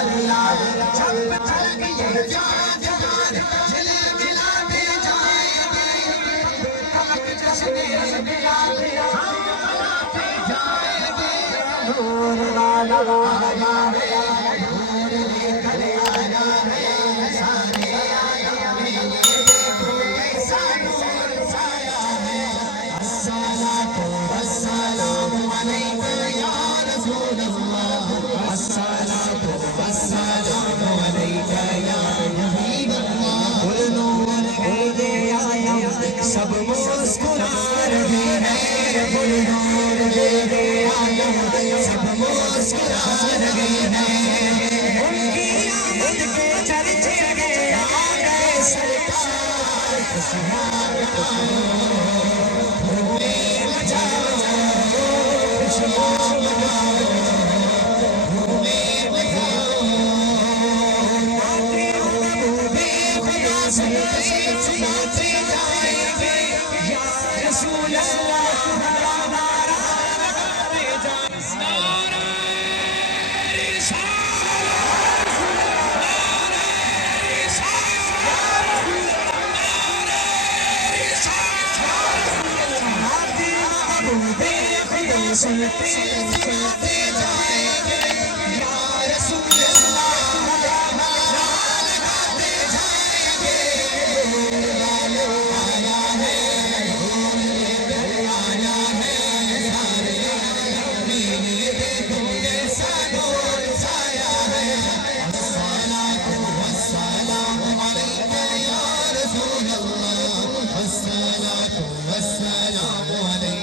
جب تک یہ جان جل ملاتے جائیں گے، تاکہ جشن میلاد ہم مناتے جائیں گے۔ نور والا آیا ہے، نور لے کر آیا ہے، سارے آیا میں یہ دیکھو کیسا نور چھایا ہے۔ الصلاۃ والسلام علیک یا رسول اللہ، الصلاۃ والسلام علیک یا حبیب اللہ۔ گل نور لے آیا سب مسکرا رہے ہیں، گل نور لے آیا سب مسکرا رہے ہیں۔ ان کی آمد کے چرچے آ گئے سرکار، خوشیاں سناتے جائیں گے یا رسول اللہ، نعرہ لگاتے جائیں گے۔ نعرہ رسالت، نعرہ رسالت، نعرہ رسالت۔ ہاتھی محبوب خدا سنتے جائیں گے یا رسول اللہ، نعرہ لگاتے جائیں گے۔ الصلاة والسلام علیکم۔